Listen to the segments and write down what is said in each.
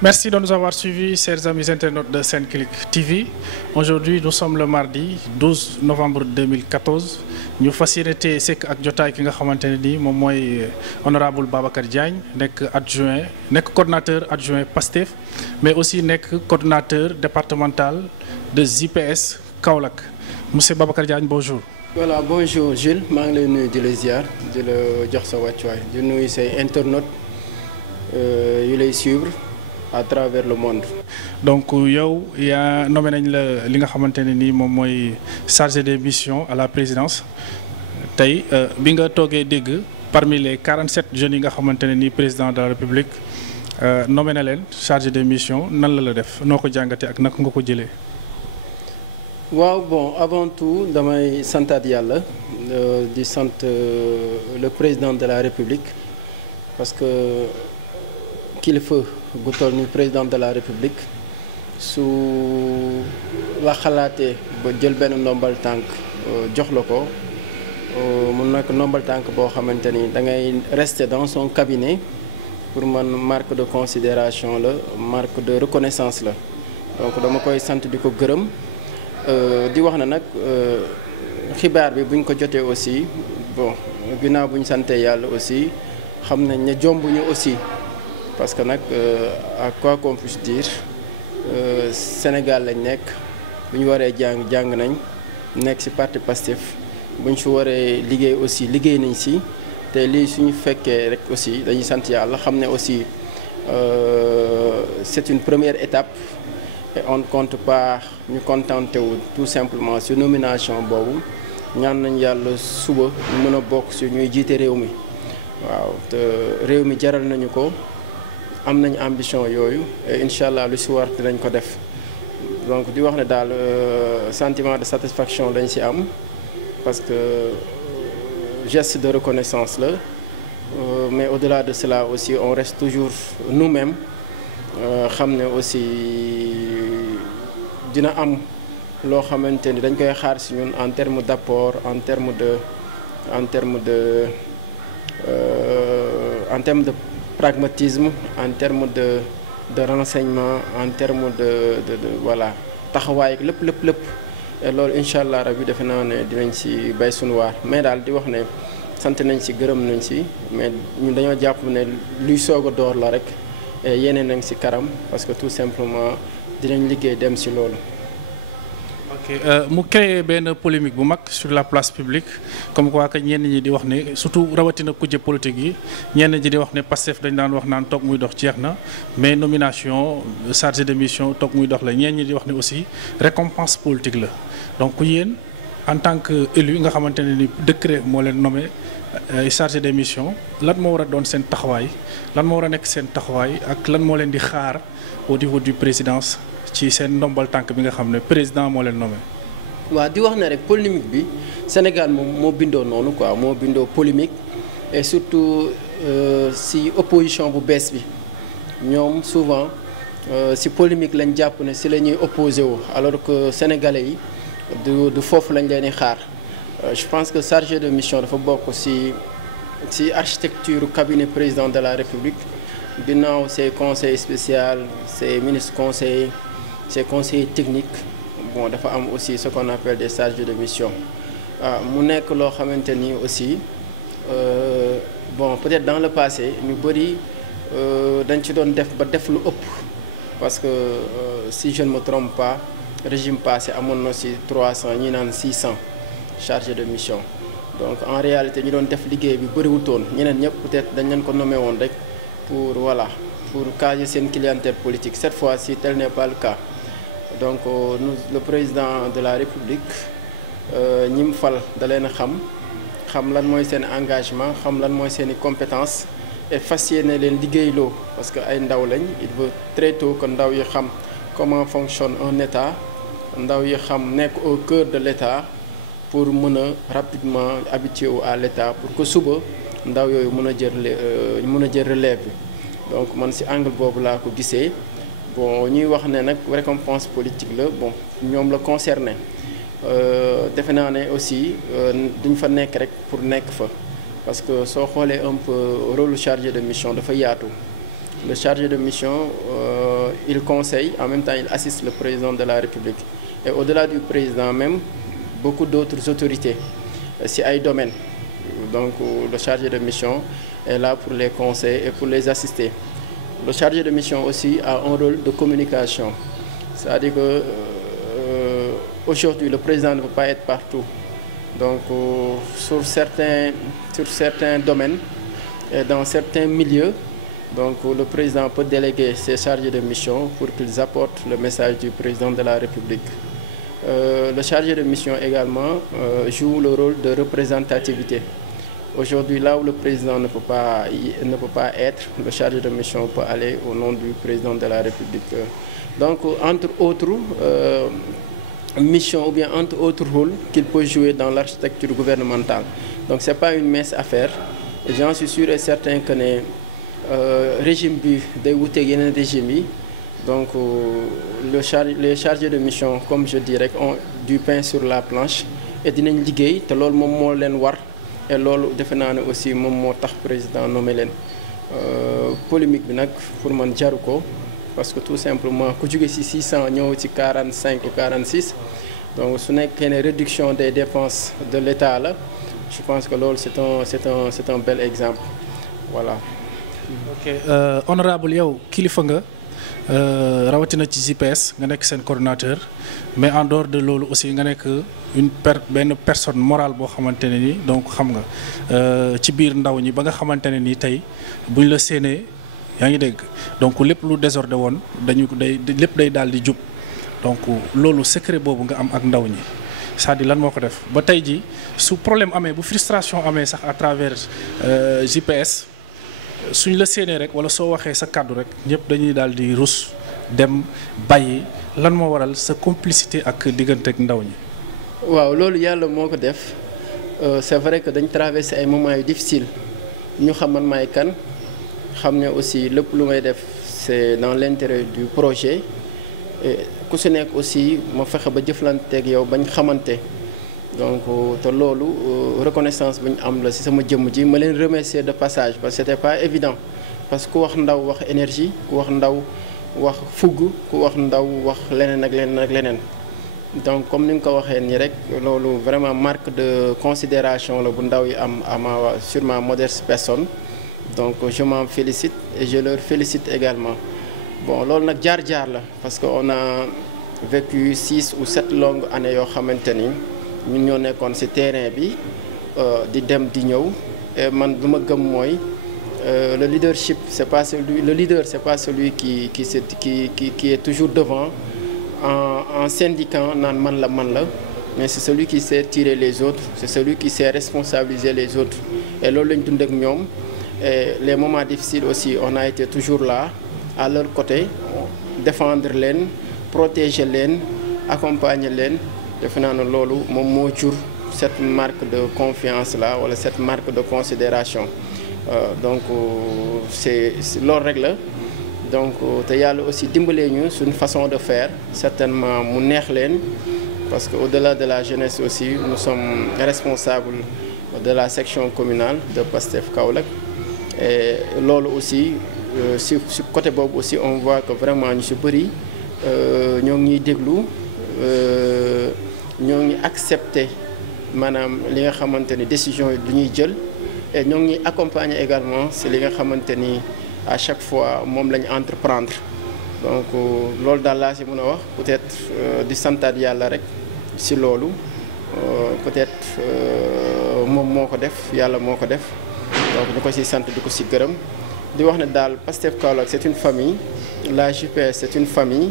Merci de nous avoir suivis, chers amis internautes de Senclic TV. Aujourd'hui, nous sommes le mardi 12 novembre 2014. ñu fas yéene tey sekk ak jotaay ki nga xamante ne nii moom mooy honorable Babacar Diagne nekk coordonnateur adjoint PASTEF mais aussi nekk coordonnateur départemental de JPS Kaolack. Monsieur Babacar Diagne, bonjour. Voilà, bonjour Jules, maa ngi lay nuyu di la ziar di la jox sa wàccuwaay di nuyu say internautes yu lay suivre à travers le monde. Donc yow yaa nommé nañ la li nga xamante ne nii moom mooy chargé des missions à la présidence tey bi nga toogee dégg parmi les 47 jeunes yi nga xamante ne nii président de la République nommé na leen chargé des missions nan la def noo ko jàngatee ak naka nga ko jëlee. waaw bon avant tout damay santaat yàlla di sant le président de la République parce que kilifa gu toll ni président de la République su la xalaatee ba jël benn ndombal tànk jox la ko mun nag ndombal tànk boo xamante ni da ngay rester dans son cabinet pour man marque de considération la marque de reconnaissance la donc dama koy sant di ko gërëm di wax na nag xibaar bi buñ ko jotee aussi bon ginnaaw buñ sante yàlla aussi xam nañ ne jombuñu aussi parce que nag à quoi qu'on puisse dire Sénégal lañ nekk bu ñu waree jàng nañ nekk ci parti Pastef bu ñu fi waree liggéey aussi liggéey nañ ci te lii suñu fekkee rek aussi dañuy sant yàlla xam ne aussi c'est une première étape et on ne compte pas ñu contenté wu tout simplement ci nomination boobu ñaan nañ yàlla suba ñu mën a bokk ci ñuy jiite réew mi waaw te réew mi jaral nañu ko am nañu ambition yooyu et incha allah lu ci war dinañ ko def donc di wax ne daal sentiment de satisfaction lañ ci am parce que geste de reconnaissance la mais au-delà de cela aussi on reste toujours nous-mêmes xam ne aussi dina am loo xamante ni dañ koy xaar ci ñun en terme d'apport en terme de pragmatisme en termes de renseignement en termes de voilà taxawaay lépp et loolu incha allah rabi defe naa ne dinañ ci bay suñu waar mais daal di wax ne sant nañ ci gërëm nañ ci mais ñun dañoo jàpp ne luy soog a door la rek et yeneen nañ ci karam parce que tout simplement dinañ liggéey dem ci loolu. ok mu créé benn polémique bu mag sur la place publique comme quoi que ñenn ñi di wax ne surtout rawatina kujje politique yi ñenn ñi di wax ne Pastef dañ daan wax naan toog muy dox jeex na mais nomination chargé de mission toog muy dox la ñenn ñi di wax ne aussi récompense politique la donc yéen en tant que élu nga xamante ne ni décret moo leen nommé chargé de mission lan moo war a doon seen taxawaay lan moo war a nekk seen taxawaay ak lan moo leen di xaar au niveau du présidence ci seen ndombal tànk bi nga xam ne président moo leen nommé. waaw di wax ne rek polémique bi Sénégal moom moo bindoo noonu quoi moo bindoo polémique et surtout ci opposition bu bees bi ñoom souvent ci polémique lañ jàpp ne ci la ñuy opposé wu alors que sénégalais yi du foofu lañ leen di xaar je pense que chargé de mission dafa bokk ci architecture cabinet président de la République ginnaaw ses conseils spéciaux ses ministres conseillers ses conseillers techniques bon dafa am aussi ce qu'on appelle des chargés de mission mu nekk loo xamante ni aussi bon peut-être dans le passé ñu bari dañ ci doon def ba def lu ëpp parce que si je ne me trompe pas régime passé amoon na ci 300 ñi naan 600 chargés de mission donc en réalité ñu doon def liggéey bi bariwutoon ñeneen ñëpp peut-être dañ leen ko nommé woon rek pour voilà pour caser seen clientèle politique cette fois-ci tel n'est pas le cas donc le président de la République ñi mu fal da leen a xam lan mooy seen engagement xam lan mooy seen i compétences et fas yéene leen liggéeyloo parce que ay ndaw lañ il veut très tôt que ndaw yi xam comment fonctionne un État ndaw yi xam nekk au cœur de l'État pour mën a rapidement habituer wu à l'État pour que suba ndaw yooyu mën a jël relève bi donc man ci angle boobu laa ko gisee bon ñuy wax ne nag récompense politique la bon ñoom la concerné defe naa ne aussi duñ fa nekk rek pour nekk fa parce que soo xoolee un peu rôle chargé de mission dafa yaatu Le chargé de mission, il conseille, en même temps il assiste le président de la République. Et au-delà du président même, beaucoup d'autres autorités, si ay domaines. Donc le chargé de mission est là pour les conseiller et pour les assister. Le chargé de mission aussi a un rôle de communication. C'est-à-dire que aujourd'hui, le président ne peut pas être partout. Donc sur certains domaines et dans certains milieux, donc le président peut déléguer ses chargés de mission pour qu'ils apportent le message du président de la République. Le chargé de mission également joue le rôle de représentativité. Aujourd'hui, là où le président ne peut pas être, le chargé de mission peut aller au nom du président de la République. Donc, entre autres missions ou bien entre autres rôles qu'il peut jouer dans l'architecture gouvernementale. Donc, ce n'est pas une mince affaire. Et j'en suis sûr et certain que le régime bi day wuuteeg yeneen régime yi. Donc, les chargés de mission, comme je dirais, ont du pain sur la planche et dinañ liggéey te loolu moom moo leen war. Et loolu defe naa ne aussi moom moo tax président nommé leen polémique bi nag pour man jaru ko parce que tout simplement ku jóge ci 600 ñëw ci 45 ou 46 donc su nekkee ne réduction des dépenses de l'État la je pense que loolu c'est un bel exemple voilà. Ok honorable yow kilifa nga rawatina ci JPS nga nekk seen coordonnateur mais en dehors de loolu aussi nga nekk benn personne morale boo xamante ne ni donc xam nga ci biir ndaw ñi ba nga xamante ne ni tey buñ la séenee yaa ngi dégg donc lépp lu désordre woon lépp day daal di jub donc loolu secret boobu nga am ak ndaw ñi c'est-à-dire lan moo ko def ba tey ji su problème amee bu frustration amee sax à travers JPS suñ la séenee rek wala soo waxee sa kàddu rek ñëpp dañuy daal di rus dem bàyyi lan moo waral sa complicité ak diggante ak ndaw ñi. waaw loolu yàlla moo ko def c'est vrai que dañ traversé ay moments yu difficiles ñu xam man maay kan xam ne aussi lépp lu may def c'est dans l'intérêt du projet et ku si nekk aussi ma fexe ba jëflanteeg yow bañ xamante donc te loolu reconnaissance bu ñu am la ci sama jëmm ji ma leen remercier de passage parce que c'était pas évident parce que ku wax ndaw wax énergie ku wax ndaw wax fugg ku wax ndaw wax leneen ak leneen ak leneen. Donc comme ni nga ko waxee nii rek loolu vraiment marque de considération la bu ndaw yi am sur ma modeste personne donc je m'en félicite et je leur félicite également bon loolu nag jaar-jaar la parce que on a vécu 6 ou 7 longues années yoo xamante ni ñun ñoo nekkoon ci terrain bi di dem di ñëw et man lu ma gëm mooy le leadership c'est pas celui qui est toujours devant en syndiquant naan man la mais c'est celui qui sait tirer les autres c'est celui qui sait responsabiliser les autres et loolu lañ dund ak ñoom et les moments difficiles aussi on a été toujours là à leur côté défendre leen protéger leen accompagner leen defe naa ne loolu moom moo jur cette marque de confiance là wala cette marque de considération donc c'est loolu rek la donc te yàlla aussi dimbalee ñu suñu façon de faire certainement mu neex leen parce que au-delà de la jeunesse aussi nous sommes responsables de la section communale de Pastef Kaolack et loolu aussi si côté boobu aussi on voit que vraiment ñu si bëri ñoo ngi ñuy déglu ñoo ngi accepter maanaam li nga xamante ni décision yi du ñuy jël et ñoo ngi ñuy accompagner également c'est li nga xamante ni à chaque fois moom la ñu entreprendre donc loolu daal laa si mën a wax peut-être di santaat yàlla rek si loolu peut-être moom moo ko def yàlla moo ko def donc ñu ko si sant di ko si gërëm di wax ne daal Pastef Kaolack c'est une famille la JPS c'est une famille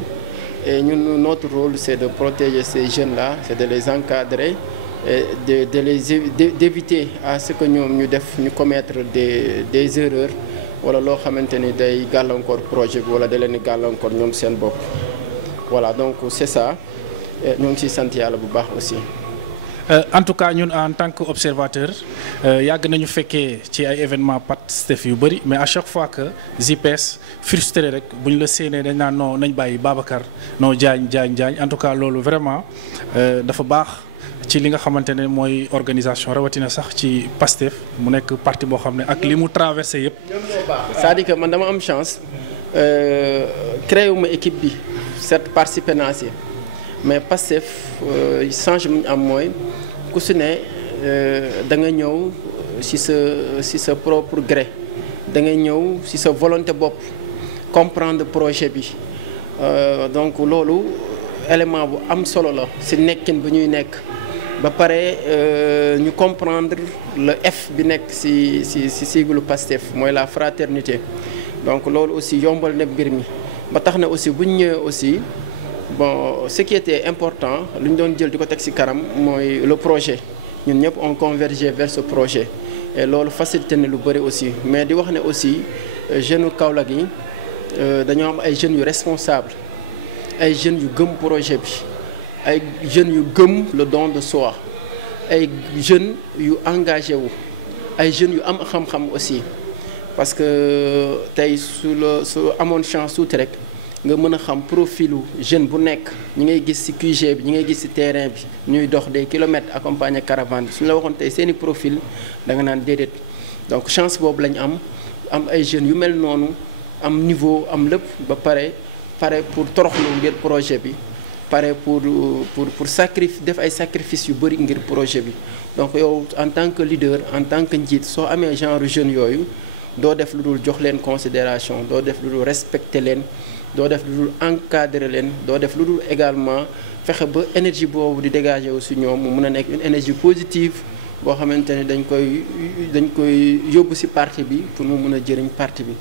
et ñun notre rôle c'est de protéger ces jeunes-là c'est de les encadrer et d'éviter à ce que ñoom ñu commettre des erreurs wala loo xamante ni day gàllankoor projet bi wala da leen di gàllankoor ñoom seen bopp voilà donc c'est ça ñoo ngi ciy sant yàlla bu baax aussi. En tout cas ñun en tant que observateur yàgg nañu fekkee ci ay événements Pastef yu bëri mais à chaque fois que JPS frustré rek bu ñu la séenee dañ naan non nañ bàyyi Babacar non Diagne en tout cas loolu vraiment dafa baax. ci li nga xamante ne mooy organisation rawatina sax ci Pastef mu nekk parti boo xam ne ak li mu traversé yëpp. c'est-à-dire que man dama am chance créé wu ma équipe bi certes participé naa si mais Pastef changement am mooy ku si ne da nga ñëw si sa propre gré da nga ñëw si sa volonté bopp comprendre projet bi donc loolu élément bu am solo la si nekkin bu ñuy nekk ba pare ñu comprendre le F bi nekk si sigle Pastef mooy la fraternité donc loolu aussi yombal na mbir mi ba tax na aussi bu ñu ñëwee aussi bon ce qui était important lu ñu doon jël di ko teg ci kanam mooy le projet ñun ñëpp on convergé vers ce projet et loolu facilité na lu bëri aussi mais di wax ne aussi jeunes Kaolack yi dañoo am ay jeunes yu responsable ay jeunes yu gëm projet bi ay jeunes yu gëm le don de soi ay jeunes yu engagé wu ay jeunes yu am xam-xam aussi parce que tey su amoon chance tuuti rek nga mën a xam profilu jeune bu nekk ñi ngay gis ci QG bi ñi ngay gis ci terrain bi ñuy dox des kilomètres accompagner caravane bi suñu la waxoon tey seeni profil da nga naan déedéet donc chance boobu lañ am ay jeunes yu mel noonu am niveau am lépp ba pare pour toroxlu ngir projet bi pare pour def ay sacrifices yu bëri ngir projet bi donc yow en tant que leader en tant que njiit soo amee genre jeunes yooyu doo def lu dul jox leen considération doo def lu dul respecter leen doo def lu dul encadrer leen doo def lu dul également fexe ba énergie boobu di dégager wu si ñoom mu mën a nekk une énergie positive boo xamante ne dañ koy yóbbu si parti bi pour mu mën a jëriñ parti bi.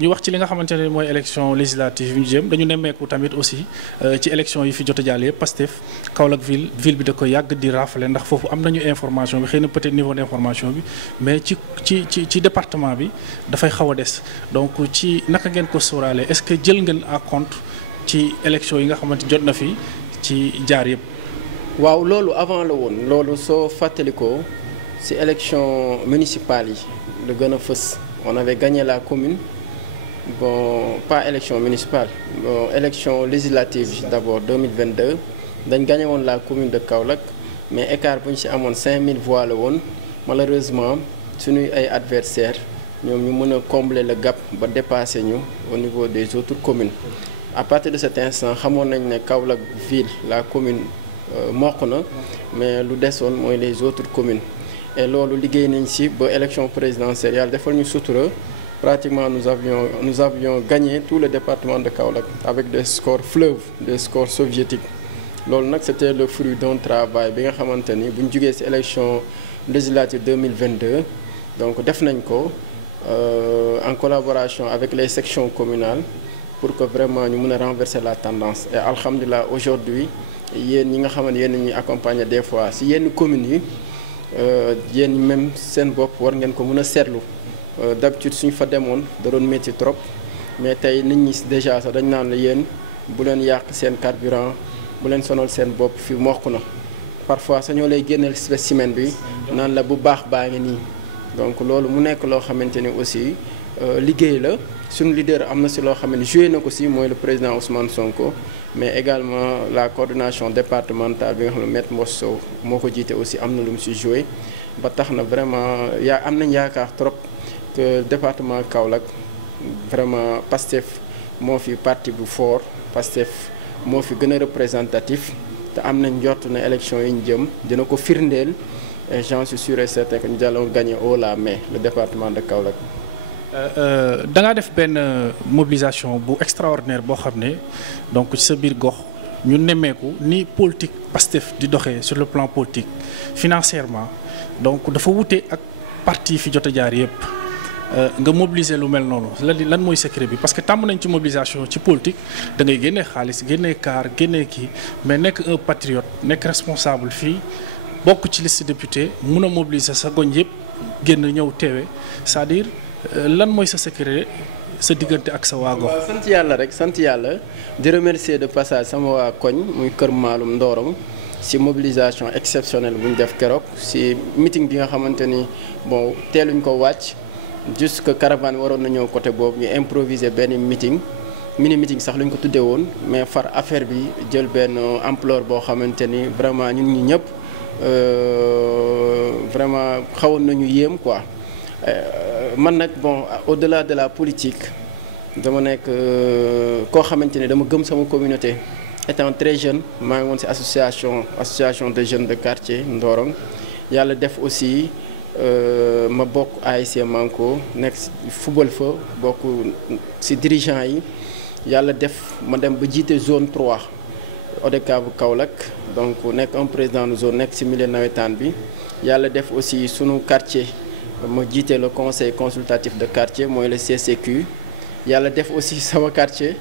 ñu wax ci li nga xamante ne mooy élection législative yi ñu jëm dañu nemmeeku tamit aussi ci élection yi fi jot a jàll yëpp Pastef Kaolack ville bi da ko yàgg di rafale ndax foofu am nañu information bi xëy na peut-être niveau d'information bi mais ci département bi dafay xaw a des donc ci naka ngeen ko sóoraale est-ce que jël ngeen en compte ci élection yi nga xamante jot na fi ci jaar yëpp. waaw loolu avant la woon loolu soo fàttalikoo ci élection municipale yi la gën a fës on avait gagné la commune. Bon, pas élection municipale, bon, élection législative d'abord 2022 dañ gagné woon la commune de Kaolack mais écart bu ñu ci amoon 5000 voix la woon malheureusement suñuy ay adversaires ñoom ñu mën a combler le gap ba dépasser ñu au niveau des autres communes. À partir de cet instant xamoon nañ ne Kaolack ville la commune mokk na mais lu desoon mooy les autres communes et loolu liggéey nañ ci ba élection présidentielle yàlla defal ñu sutura. Pratiquement nous avions gagné tout le département de Kaolack avec des scores fleuves, des scores soviétiques. Loolu nag c'était le fruit d'un travail bi nga xamante ni bu ñu jugee ci élection législative 2022 donc def nañ ko en collaboration avec les sections communales pour que vraiment ñu mën a renverser la tendance et alhamdulilah aujourd'hui yéen ñi nga xamante yéen ñuy accompagner des fois ci yenn communes yi yéen même seen bopp war ngeen ko mën a seetlu. D'habitude suñu fa demoon da doon métti trop mais tey nit ñi déjà sax dañ naan la yéen bu leen yàq seen carburant bu leen sonal seen bopp fi mokk na parfois sax ñoo lay génneel spécimen bi naan la bu baax baa ngi nii donc loolu mu nekk loo xamante ni aussi liggéey la suñu leader am na si loo xam ne joué na ko si mooy le président Ousmane Sonko mais également la coordination départementale bi nga xam ne Maître Mbos Sow moo ko jiite aussi am na lu mu si joué ba tax na vraiment am nañ yaakaar trop. Que département Kaolack vraiment Pastef moo fi parti bu fort Pastef moo fi gën a représentatif te am nañ njort na élection yi ñu jëm dina ko firndeel et j'en suis sûr et certain que ñu allons gagner haut la main le département de Kaolack. da ngaa def benn mobilisation bu extraordinaire boo xam ne donc ci sa biir gox ñu nemmeeku ni politique Pastef di doxee sur le plan politique financièrement donc dafa wute ak parti fi jot a jaar yëpp. nga mobiliser lu mel noonu lan mooy secret bi parce que tàmm nañ ci mobilisation ci politique da ngay génnee xaalis génnee car génnee kii mais nekk un patriote nekk responsable fii bokk ci liste député mun a mobiliser sa goñ yëpp génn ñëw teewe c'est-à-dire lan mooy sa secret sa diggante ak sa waa gox. waaw sant yàlla rek sant yàlla di remercier de passage sama waa koñ muy Kër Maalum Ndorong ci mobilisation exceptionnelle bu ñu def keroog ci meeting bi nga xamante ni bon teeluñ ko wàcc. juste que caravane waroon na ñëw côté boobu ñu improviser benn mini meeting sax lañ ko tuddee woon mais far affaire bi jël benn ampleur boo xamante ni vraiment ñun ñi ñëpp vraiment xawoon nañu yéem quoi man nag bon au-delà de la politique dama nekk koo xamante ne dama gëm sama communauté. Étant très jeune maa ngi woon ci association de jeunes de quartier Ndorong yàlla def aussi ma bokk ASC Manko nekk football fa bokk ci dirigeant yi yàlla def ma dem ba jiite zone 3 ODCAV bu Kaolack donc nekk un président de zone nekk ci milieu nawetaan bi yàlla def aussi sunu quartier ma jiite le conseil consultatif de quartier mooy le CCQ yàlla def aussi sama quartier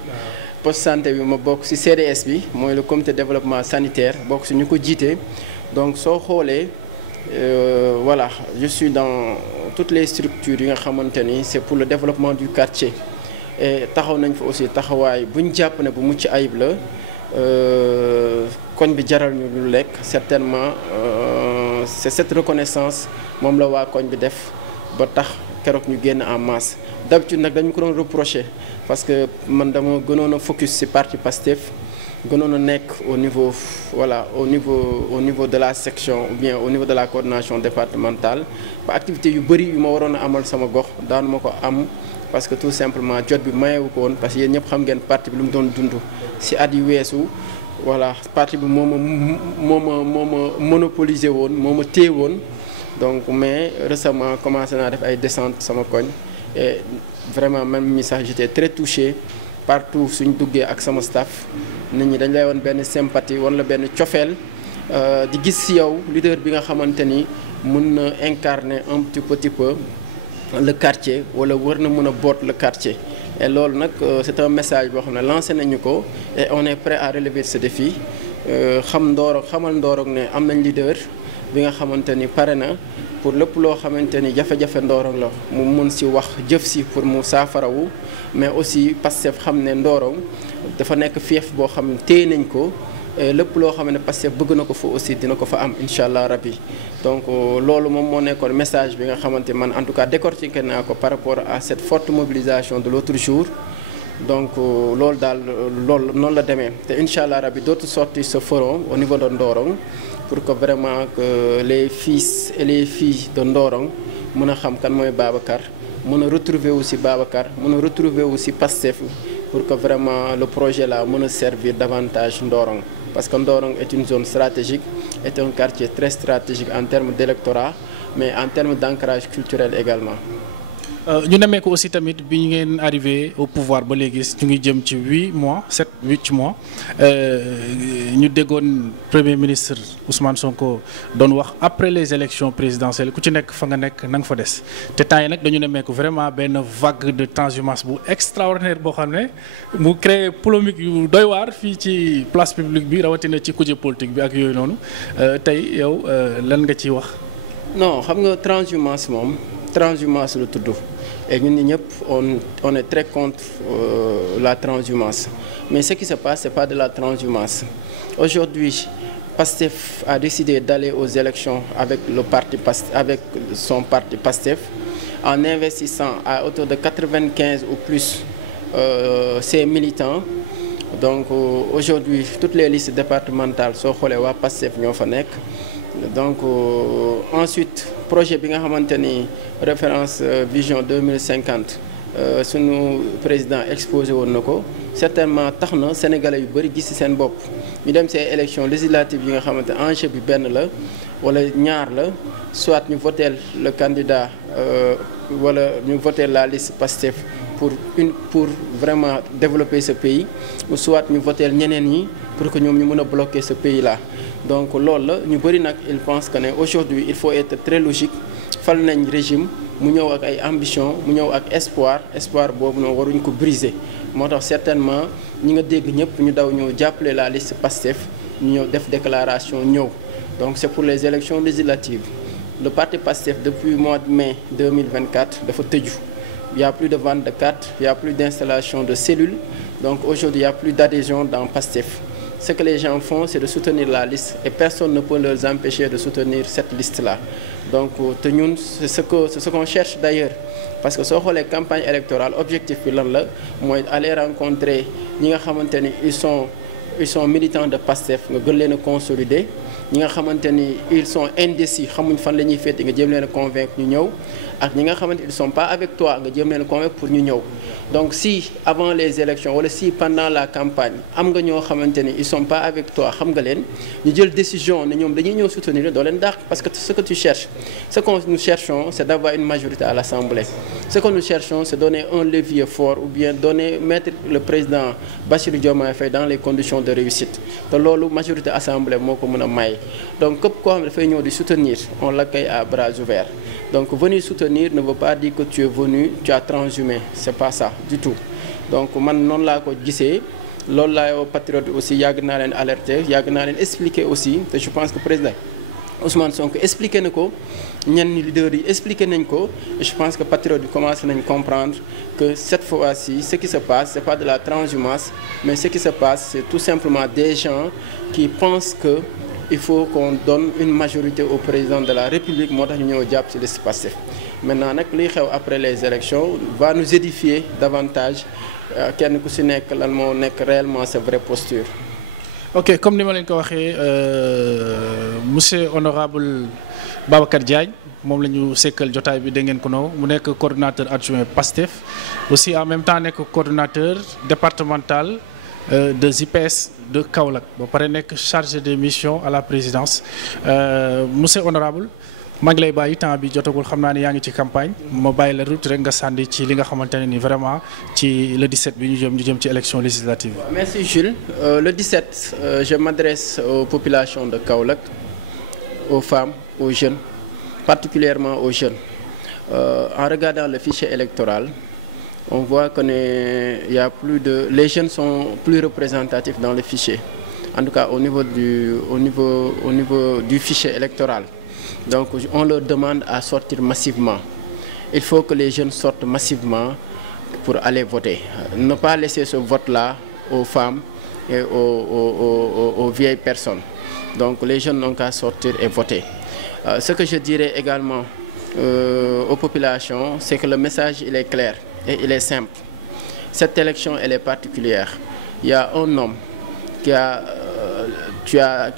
poste santé bi ma bokk ci CDS bi mooy le comité de développement sanitaire bokk ci ñu ko jiite donc soo xoolee voilà je suis dans toutes les structures yi nga xamante ni c'est pour le développement du quartier et taxaw nañ fa aussi taxawaay bu ñu jàpp ne bu mucc ayib la koñ bi jaral ñu lu lekk certainement c'est cette reconnaissance moom la waa koñ bi def ba tax keroog ñu génn en masse d'habitude nag dañu ko doon reprocher parce que man dama gënoon a focus ci parti Pastef gënoon a nekk au niveau voilà au niveau de la section ou bien au niveau de la coordination départementale ba activité yu bëri yu ma waroon a amal sama gox daanu ma ko am parce que tout simplement jot bi mayewu ko woon parce que yéen ñëpp xam ngeen parti bi lu mu doon dund ci at yu weesu voilà parti bi moo ma monopolisé woon moo ma téye woon donc mais récemment commencé naa def ay descentes sama koñ et vraiment même mi sax j'étais très touché partout suñ duggee ak sama staff nit ñi dañ lay woon benn sympathie wala benn cofeel di gis ci yow leader bi nga xamante ni mën na incarner un petit peu le quartier wala war na mën a boot le quartier et loolu nag c'est un message boo xam ne lancé nañu ko et on est prêt à relever ce défi xamal Ndorong ne am nañ leader bi nga xamante ni pare na pour lépp loo xamante ni jafe-jafe Ndorong la mu mën ci wax jëf ci pour mu saafarawu mais aussi Pastef xam ne Ndorong dafa nekk fief boo xam ne téye nañ ko lépp loo xam ne Pastef bëgg na ko fa aussi dina ko fa am incha allah rabbi donc loolu moom moo nekkoon message bi nga xamante man en tout cas décortiqué naa ko par rapport à cette forte mobilisation de l'autre jour donc loolu daal loolu noonu la demee te incha allah rabbi d'autres sorties se feront au niveau de Ndorong pour que vraiment que les fils et les filles de Ndorong mën a xam kan mooy Babacar mën a retrouver aussi Babacar mën a retrouver aussi Pastef pour que vraiment le projet là mën a servir davantage Ndorong parce que Ndorong est une zone stratégique est un quartier très stratégique en termes d'électorat mais en termes d'ancrage culturel également. ñu nemee ko aussi tamit bi ngeen arrivé au pouvoir ba léegi ñu ngi jëm ci 8 mois ñu déggoon premier ministre Ousmane Sonko doon wax après les élections présidentielles ku ci nekk fa nga nekk na nga fa des te temps yi nag dañu nemee ko vraiment benn vague de transhumance bu extraordinaire boo xam ne mu créé polémique yu doy waar fii ci place publique bi rawatina ci kuje politique bi ak yooyu noonu tey yow lan nga ciy wax. non xam nga transhumance moom transhumance la tudd. Et ñun ñëpp on est très contre la transhumance mais ce qui se passe c'est pas de la transhumance aujourd'hui Pastef a décidé d'aller aux élections avec avec son parti Pastef en investissant à hauteur de 95 ou plus ses militants donc aujourd'hui toutes les listes départementales soo xoolee waa Pastef ñoo fa nekk donc ensuite projet bi nga xamante ni référence vision 2050 sunu président exposé woon na ko certainement tax na sénégalais yu bëri gis ci seen bopp ñu dem ci élection législative yi nga xamante enjeu bi benn la wala ñaar la soit ñu voter le candidat wala ñu voter la liste Pastef pour vraiment développer ce pays ou soit ñu voter ñeneen ñi pour que ñoom ñu mën a bloquer ce pays là donc loolu la ñu bëri nag il pense que ne aujourd'hui il faut être très logique fal nañ régime mu ñëw ak ay ambition mu ñëw ak espoir boobu noonu waruñ ko briser moo tax certainement ñi nga dégg ñëpp ñu daw ñëw jàppale la liste Pastef ñu ñëw def déclaration ñëw donc c'est pour les élections législatives le parti Pastef depuis mois de mai 2024 dafa tëju il y a plus de vente de cartes il y a plus d'installation de cellules donc aujourd'hui il y a plus d'adhésion dans Pastef. Ce que les gens font, c'est de soutenir la liste et personne ne peut leur empêcher de soutenir cette liste-là. Donc, c'est ce qu'on cherche d'ailleurs. Parce que soo xoolee campagne électorale, objectif bi lan la mooy aller rencontrer ñi nga xamante ni ils sont militants de Pastef nga gën leen a consolider ñi nga xamante ni ils sont indécis xamuñ fan la ñuy féete nga jéem leen a convaincre ñu ñëw ak ñi nga xamante ils sont pas avec toi nga jéem leen a convaincre pour ñu ñëw donc si avant les élections wala si pendant la campagne am nga ñoo xamante ni ils sont pas avec toi xam nga leen ñu jël décision ne ñoom dañuy ñëw soutenir doo leen dàq parce que ce que tu cherches ce que nous cherchons c'est d'avoir une majorité à l'Assemblée ce que nous cherchons c'est donner un levier fort ou bien mettre le président Bassirou Diomaye Faye dans les conditions de réussite te loolu majorité Assemblée moo ko mën a may donc képp koo xam ne dafay ñëw di soutenir on l'accueille à bras ouverts donc venir soutenir ne veut pas dire que tu es venu tu as transhumé c'est pas ça du tout donc man noonu laa ko gisee loolu laay woo patriote aussi yàgg naa leen alerter yàgg naa leen expliquer aussi te je pense que président Ousmane Sonko expliqué na ko ñenn leaders yi expliqué nañ ko et je pense que patriote yi commencé nañ comprendre que cette fois-ci ce qui se passe c'est pas de la transhumance mais ce qui se passe c'est tout simplement des gens qui pensent que il faut qu'on donne une majorité au président de la République moo tax ñu ñëw jàpp ci liste Pastef maintenant nag liy xew après les élections va nous édifier davantage kenn ku ci nekk lan moo nekk réellement sa vraie posture. ok comme ni ma leen ko waxee monsieur honorable Babacar Diagne moom la ñu sekkal jotaay bi dégg ngeen ko noonu mu nekk coordonnateur adjoint Pastef aussi en même temps nekk coordonnateur départemental de JPS de Kaolack ba pare nekk chargé de mission à la présidence monsieur honorable maa ngi lay bàyyi temps bi jotagul xam naa ne yaa ngi ci campagne ma bàyyi la route rek nga sànni ci li nga xamante ne ni vraiment ci le 17 bi ñu jëm ci élection législative. Merci Jules. Le 17 je m'adresse aux populations de Kaolack aux femmes aux jeunes particulièrement aux jeunes en regardant le fichier électoral on voit que les jeunes sont plus représentatifs dans le fichier en tout cas au niveau du fichier électoral. Donc on leur demande à sortir massivement. Il faut que les jeunes sortent massivement pour aller voter. Ne pas laisser ce vote-là aux femmes et aux vieilles personnes. Donc les jeunes n'ont qu'à sortir et voter. Ce que je dirais également aux populations, c'est que le message il est clair et il est simple. Cette élection elle est particulière. Il y a un homme qui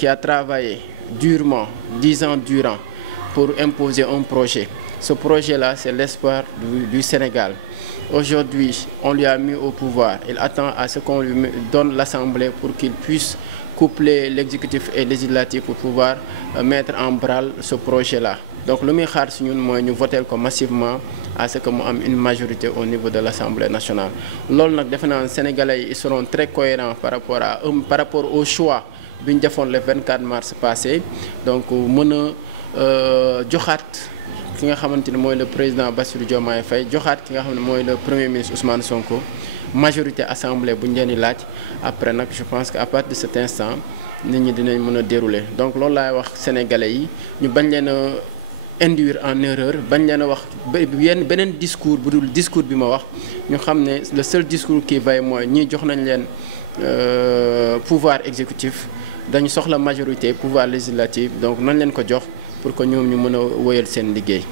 a travaillé durement, 10 ans durant, pour imposer un projet. Ce projet-là, c'est l'espoir du Sénégal. Aujourd'hui, on lui a mis au pouvoir. Il attend à ce qu'on lui donne l'Assemblée pour qu'il puisse coupler l'exécutif et le législatif pour pouvoir mettre en branle ce projet-là. Donc, le meilleur xaar si ñun mooy ñu voter ko massivement à ce que mu am une majorité au niveau de l'Assemblée nationale. Loolu nag defe naa Sénégalais yi ils seront très cohérents par rapport au choix bi ñu defoon le 24 mars passé donc mën a joxaat ki nga xamante ni mooy le président Bassirou Diomaye Faye joxaat ki nga xam ne mooy le premier ministre Ousmane Sonko majorité assemblée bu ñu leen di laaj après nag je pense que à partir de cet instant nit ñi dinañ mën a dérouler donc loolu laay wax sénégalais yi ñu bañ leen a induire en erreur bañ leen a wax beneen discours bu dul discours bi ma wax ñu xam ne le seul discours qui vaille mooy ñii jox nañ leen pouvoir exécutif dañu soxla majorité pouvoir législatif donc nañ leen ko jox pour que ñoom ñu mën a wéyal seen liggéey.